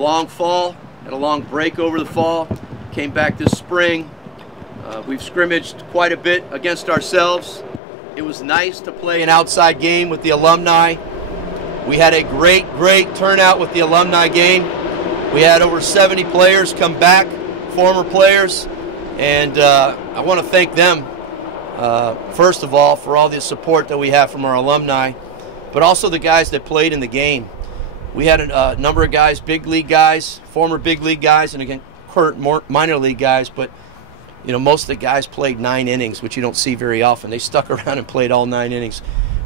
Long fall, had a long break over the fall, came back this spring. We've scrimmaged quite a bit against ourselves. It was nice to play an outside game with the alumni. We had a great turnout with the alumni game. We had over 70 players come back, former players, and I want to thank them, first of all, for all the support that we have from our alumni, but also the guys that played in the game. We had a number of guys, big league guys, former big league guys, and again, current minor league guys, but you know, most of the guys played 9 innings, which you don't see very often. They stuck around and played all 9 innings,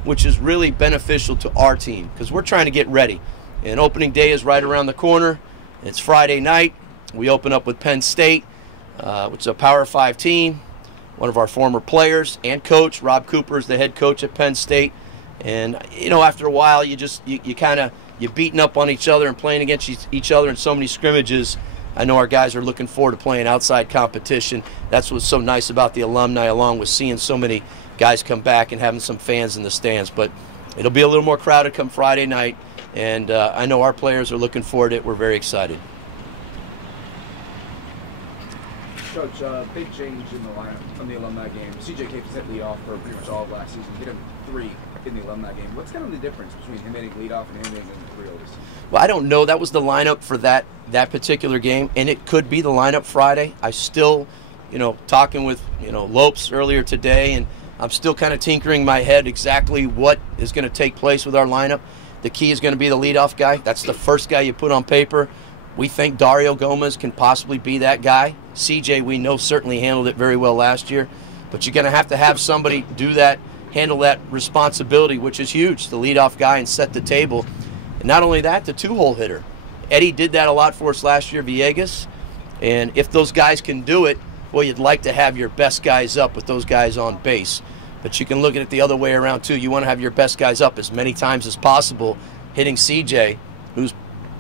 which is really beneficial to our team because we're trying to get ready. And opening day is right around the corner. It's Friday night. We open up with Penn State, which is a Power 5 team. One of our former players and coach, Rob Cooper, is the head coach at Penn State. And, you know, after a while, you're beating up on each other and playing against each other in so many scrimmages. I know our guys are looking forward to playing outside competition. That's what's so nice about the alumni, along with seeing so many guys come back and having some fans in the stands. But it'll be a little more crowded come Friday night, and I know our players are looking forward to it. We're very excited. Coach, big change in the lineup from the alumni game. CJ Cape set lead off for pretty much all of last season. Hit him 3 in the alumni game. What's kind of the difference between him hitting leadoff and him hitting the 3 overs? Well, I don't know. That was the lineup for that particular game, and it could be the lineup Friday. I still, talking with, Lopes earlier today, and I'm still kind of tinkering my head exactly what is going to take place with our lineup. The key is going to be the leadoff guy. That's the first guy you put on paper. We think Dario Gomez can possibly be that guy. CJ, we know, certainly handled it very well last year, but you're going to have somebody do that, handle that responsibility, which is huge, the leadoff guy, and set the table. And not only that, the 2-hole hitter. Eddie did that a lot for us last year, Villegas, and if those guys can do it, well, you'd like to have your best guys up with those guys on base. But you can look at it the other way around, too. You want to have your best guys up as many times as possible, hitting CJ, who's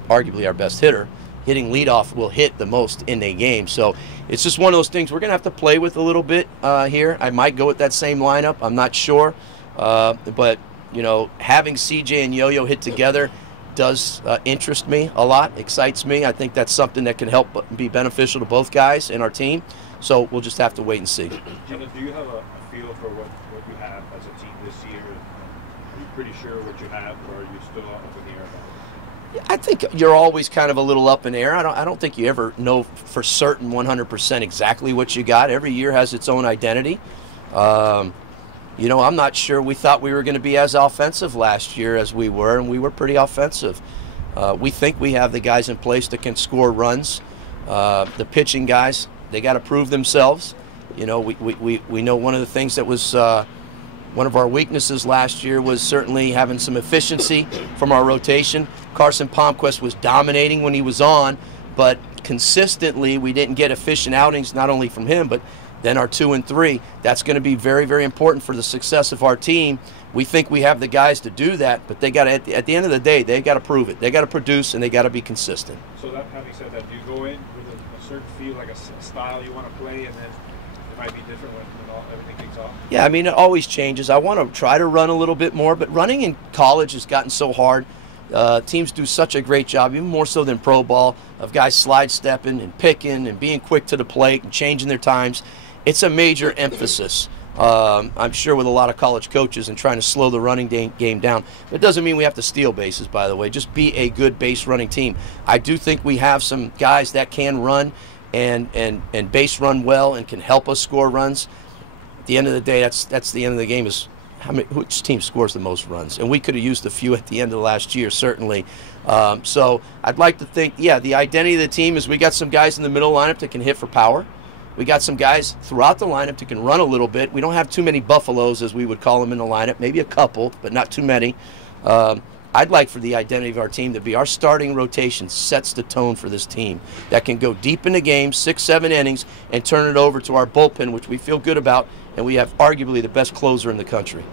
arguably our best hitter. Hitting leadoff will hit the most in a game. So it's just one of those things we're going to have to play with a little bit here. I might go with that same lineup. I'm not sure. But, having CJ and Yo-Yo hit together does interest me a lot, excites me. I think that's something that can help be beneficial to both guys and our team. So we'll just have to wait and see. Gino, do you have a feel for what you have as a team this year? Are you pretty sure what you have, or are you still up in the air about it? I think you're always kind of a little up in the air. I don't think you ever know for certain 100% exactly what you got. Every year has its own identity. I'm not sure we thought we were going to be as offensive last year as we were, and we were pretty offensive. We think we have the guys in place that can score runs. The pitching guys, they got to prove themselves. We know one of the things that was one of our weaknesses last year was certainly having some efficiency from our rotation. Carson Palmquist was dominating when he was on, but consistently we didn't get efficient outings, not only from him, but then our 2 and 3. That's going to be very, very important for the success of our team. We think we have the guys to do that, but they got to, at the end of the day, they got to prove it. They got to produce, and they got to be consistent. So that, having said that, do you go in with a certain feel, like a style you want to play, and then it might be different when everything kicks off? Yeah, I mean, it always changes. I want to try to run a little bit more, but running in college has gotten so hard. Teams do such a great job, even more so than pro ball, of guys slide stepping and picking and being quick to the plate and changing their times. It's a major emphasis, I'm sure, with a lot of college coaches and trying to slow the running game down. But it doesn't mean we have to steal bases, by the way. Just be a good base running team. I do think we have some guys that can run and base run well and can help us score runs. At the end of the day, that's the end of the game, is which team scores the most runs. And we could have used a few at the end of last year, certainly. So I'd like to think, yeah, the identity of the team is we got some guys in the middle lineup that can hit for power. We got some guys throughout the lineup that can run a little bit. We don't have too many buffaloes, as we would call them, in the lineup. Maybe a couple, but not too many. I'd like for the identity of our team to be our starting rotation sets the tone for this team that can go deep in the game, 6-7 innings, and turn it over to our bullpen, which we feel good about, and we have arguably the best closer in the country.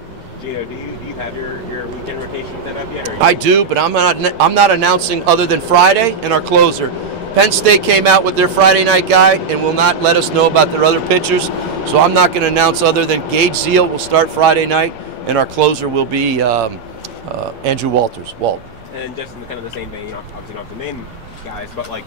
Gino, do you have your weekend rotation set up yet? I do, but I'm not announcing other than Friday and our closer. Penn State came out with their Friday night guy and will not let us know about their other pitchers, so I'm not going to announce other than Gage Zeal will start Friday night, and our closer will be Andrew Walters. Walt. And just in kind of the same vein, obviously you don't have to name guys, but like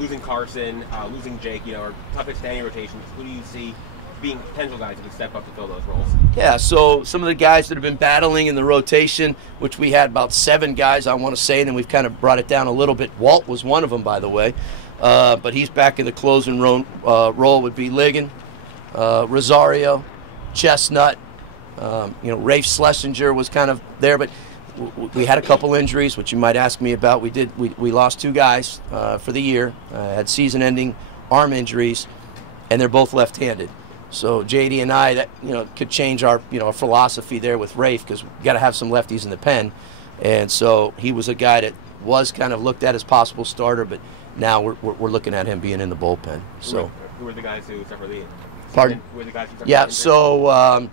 losing Carson, losing Jake, you know, are tough standing rotations. Who do you see being potential guys who can step up to fill those roles? Yeah, so some of the guys that have been battling in the rotation, which we had about 7 guys, I want to say, and then we've kind of brought it down a little bit. Walt was one of them, by the way, but he's back in the closing role would be Ligon, Rosario, Chestnut, you know, Rafe Schlesinger was kind of there, but we had a couple injuries, which you might ask me about. We lost 2 guys for the year, had season-ending arm injuries, and they're both left-handed. So JD and I, that, you know, could change our, you know, our philosophy there with Rafe, because we got to have some lefties in the pen, and so he was a guy that was kind of looked at as possible starter, but now we're looking at him being in the bullpen. So who were the guys who suffered the? Pardon? Who were the guys who suffered? Yeah. So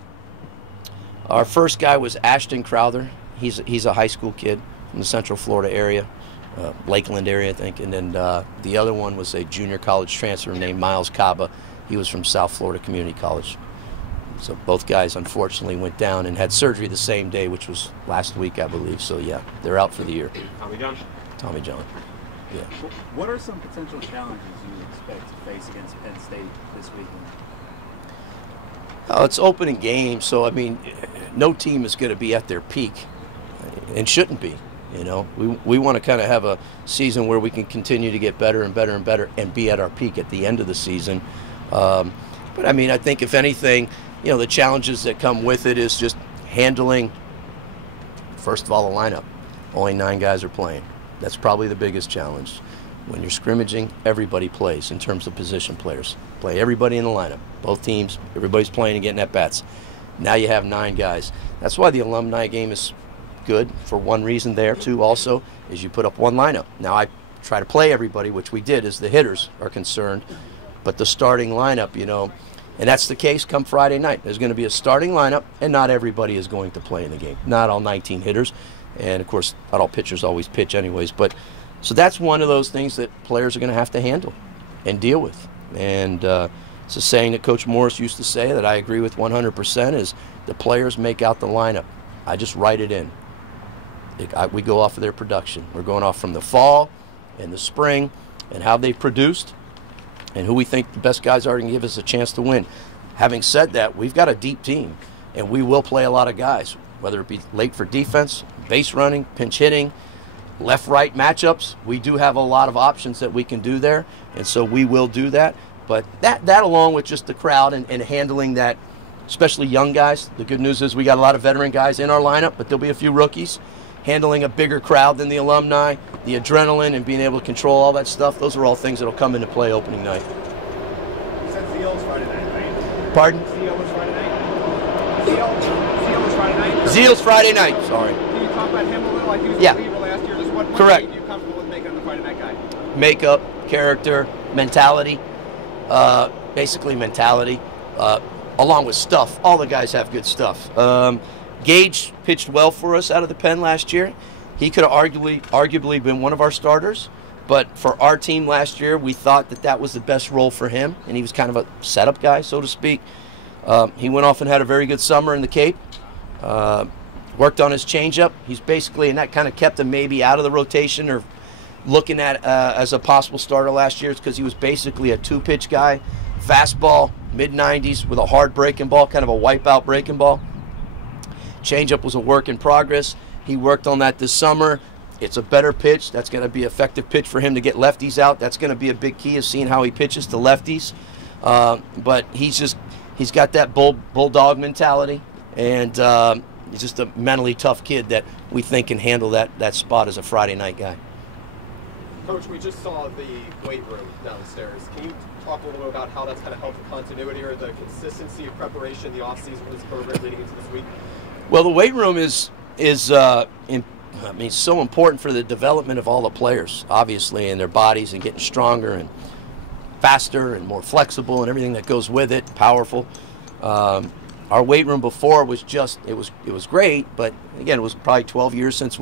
our first guy was Ashton Crowther. He's a high school kid from the Central Florida area, Lakeland area, I think. And then the other one was a junior college transfer named Miles Caba. He was from South Florida Community College. So both guys, unfortunately, went down and had surgery the same day, which was last week, I believe. So, yeah, they're out for the year. Tommy John? Tommy John, yeah. What are some potential challenges you expect to face against Penn State this weekend? Oh, it's opening game, so, I mean, no team is going to be at their peak and shouldn't be. You know, we want to kind of have a season where we can continue to get better and better and better and be at our peak at the end of the season. But, I mean, I think if anything, you know, the challenges that come with it is just handling, first of all, the lineup. Only 9 guys are playing. That's probably the biggest challenge. When you're scrimmaging, everybody plays in terms of position players. Play everybody in the lineup. Both teams, everybody's playing and getting at bats. Now you have 9 guys. That's why the alumni game is good for one reason there, too, also, is you put up one lineup. Now, I try to play everybody, which we did as the hitters are concerned, but the starting lineup, you know, and that's the case come Friday night. There's going to be a starting lineup, and not everybody is going to play in the game. Not all 19 hitters, and, of course, not all pitchers always pitch anyways, but so that's one of those things that players are going to have to handle and deal with. And it's a saying that Coach Morris used to say that I agree with 100% is the players make out the lineup. I just write it in. We go off of their production. We're going off from the fall and the spring and how they've produced and who we think the best guys are to give us a chance to win. Having said that, we've got a deep team, and we will play a lot of guys, whether it be late for defense, base running, pinch hitting, left-right matchups. We do have a lot of options that we can do there, and so we will do that. But that along with just the crowd and handling that, especially young guys, the good news is we got a lot of veteran guys in our lineup, but there'll be a few rookies. Handling a bigger crowd than the alumni, the adrenaline and being able to control all that stuff, those are all things that will come into play opening night. You said Zeal's Friday night, right? Pardon? Zeal was Friday night? Zeal was Friday night? Zeal's Friday night, sorry. Can you talk about him a little? Like he was Yeah. a reliever last year. Just what Correct. made you comfortable with making him the Friday night guy? Makeup, character, mentality, basically mentality, along with stuff. All the guys have good stuff. Gage pitched well for us out of the pen last year. He could have arguably been one of our starters, but for our team last year, we thought that was the best role for him, and he was kind of a setup guy, so to speak. He went off and had a very good summer in the Cape. Worked on his changeup. He's basically, and that kind of kept him maybe out of the rotation or looking at as a possible starter last year. It's because he was basically a 2-pitch guy, fastball, mid-90s with a hard breaking ball, kind of a wipeout breaking ball. Changeup was a work in progress. He worked on that this summer. It's a better pitch. That's going to be an effective pitch for him to get lefties out. That's going to be a big key of seeing how he pitches to lefties. But he's got that bulldog mentality, and he's just a mentally tough kid that we think can handle that spot as a Friday night guy. Coach, we just saw the weight room downstairs. Can you talk a little bit about how that's kind of helped the continuity or the consistency of preparation in the offseason for this program leading into this week? Well, the weight room is so important for the development of all the players, obviously, and their bodies and getting stronger and faster and more flexible and everything that goes with it, powerful. Our weight room before was just, it was great, but again, it was probably 13 years since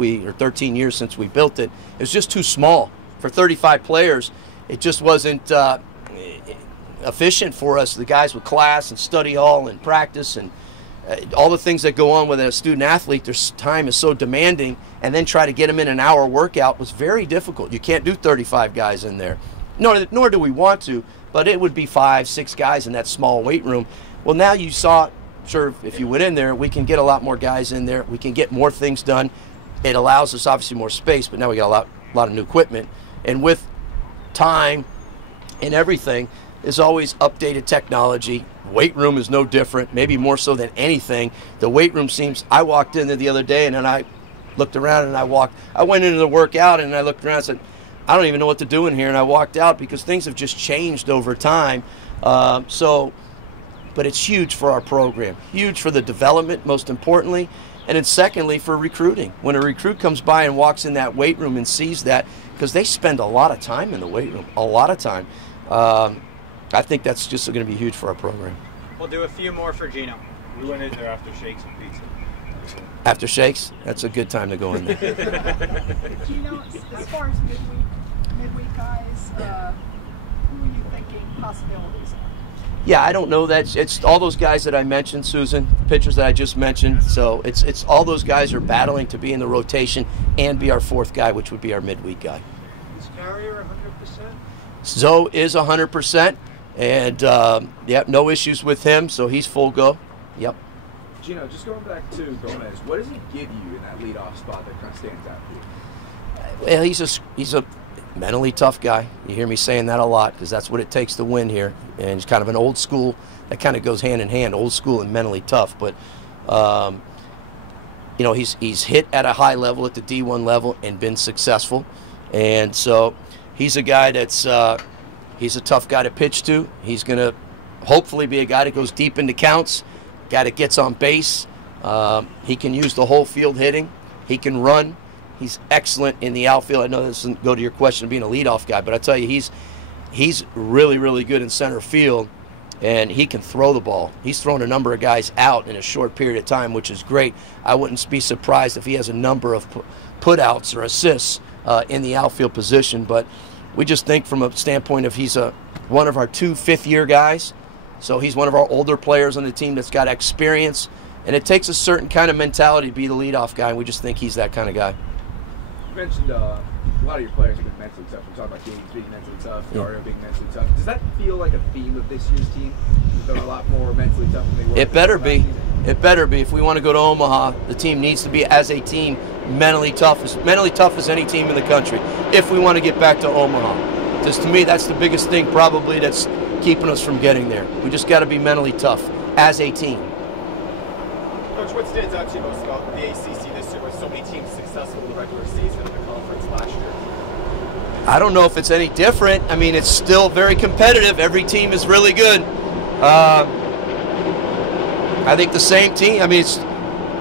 we built it. It was just too small. For 35 players, it just wasn't efficient for us, the guys with class and study hall and practice, and all the things that go on with a student athlete, their time is so demanding, and then try to get them in an hour workout was very difficult. You can't do 35 guys in there. Nor do we want to, but it would be 5, 6 guys in that small weight room. Well, now you saw, sure, if you went in there, we can get a lot more guys in there. We can get more things done. It allows us obviously more space, but now we got a lot of new equipment. And with time and everything, there's always updated technology. Weight room is no different, maybe more so than anything. The weight room seems, I walked in there the other day and then I looked around and I went into the workout and I looked around and said, I don't even know what to do in here, and I walked out because things have just changed over time. But it's huge for our program, huge for the development, most importantly, and then secondly for recruiting. When a recruit comes by and walks in that weight room and sees that, because they spend a lot of time in the weight room, a lot of time. I think that's just going to be huge for our program. We'll do a few more for Gino. We went in there after shakes and pizza. After shakes, that's a good time to go in there. Gino, as far as midweek guys, who are you thinking possibilities are? Yeah, I don't know that. It's all those guys that I mentioned, Susan, pitchers that I just mentioned. So it's all those guys are battling to be in the rotation and be our 4th guy, which would be our midweek guy. Is Carrier 100%? Zoe is 100%, and yep, no issues with him, so he's full go. Yep. Gino, just going back to Gomez, what does he give you in that leadoff spot that kind of stands out for you? Well, he's a mentally tough guy. You hear me saying that a lot because that's what it takes to win here. And he's kind of an old school. That kind of goes hand in hand, old school and mentally tough. But, you know, he's hit at a high level, at the D1 level, and been successful. And so he's a guy that's he's a tough guy to pitch to. He's going to hopefully be a guy that goes deep into counts, guy that gets on base. He can use the whole field hitting. He can run. He's excellent in the outfield. I know this doesn't go to your question of being a leadoff guy, but I tell you, he's really, really good in center field, and he can throw the ball. He's thrown a number of guys out in a short period of time, which is great. I wouldn't be surprised if he has a number of putouts or assists in the outfield position, but we just think from a standpoint of he's one of our 2 fifth-year guys, so he's one of our older players on the team that's got experience, and it takes a certain kind of mentality to be the leadoff guy, and we just think he's that kind of guy. You mentioned a lot of your players have been mentally tough. We talked about James being mentally tough, Dario being mentally tough. Does that feel like a theme of this year's team? They're a lot more mentally tough than they were. It better be. It better be. If we want to go to Omaha, the team needs to be, as a team, mentally tough as any team in the country. If we want to get back to Omaha, just to me, that's the biggest thing probably that's keeping us from getting there. We just got to be mentally tough as a team. Coach, what stands out to you most about the ACC this year, with so many teams successful in the regular season and the conference last year? I don't know if it's any different. I mean, it's still very competitive. Every team is really good. I think the same team. I mean,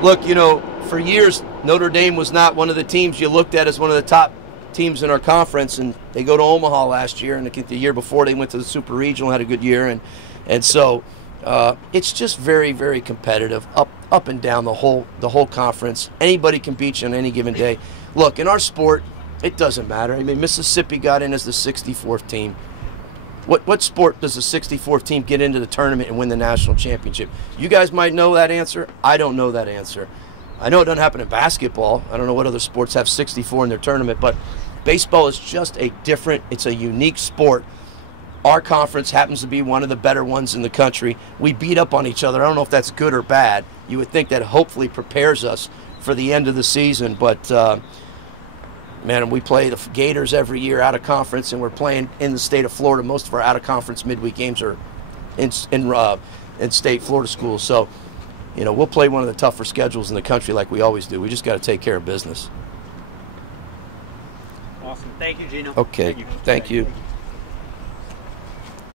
look, you know, for years, Notre Dame was not one of the teams you looked at as one of the top teams in our conference, and they go to Omaha last year, and the year before they went to the Super Regional, had a good year, and so it's just very, very competitive, up and down the whole conference. Anybody can beat you on any given day. Look, in our sport, it doesn't matter. I mean, Mississippi got in as the 64th team. What sport does the 64th team get into the tournament and win the national championship? You guys might know that answer. I don't know that answer. I know it doesn't happen in basketball. I don't know what other sports have 64 in their tournament, but baseball is just it's a unique sport. Our conference happens to be one of the better ones in the country. We beat up on each other. I don't know if that's good or bad. You would think that hopefully prepares us for the end of the season, but man, we play the Gators every year out of conference, and we're playing in the state of Florida. Most of our out-of-conference midweek games are in state Florida schools. So, you know, we'll play one of the tougher schedules in the country like we always do. We just got to take care of business. Awesome. Thank you, Gino. Okay. Thank you.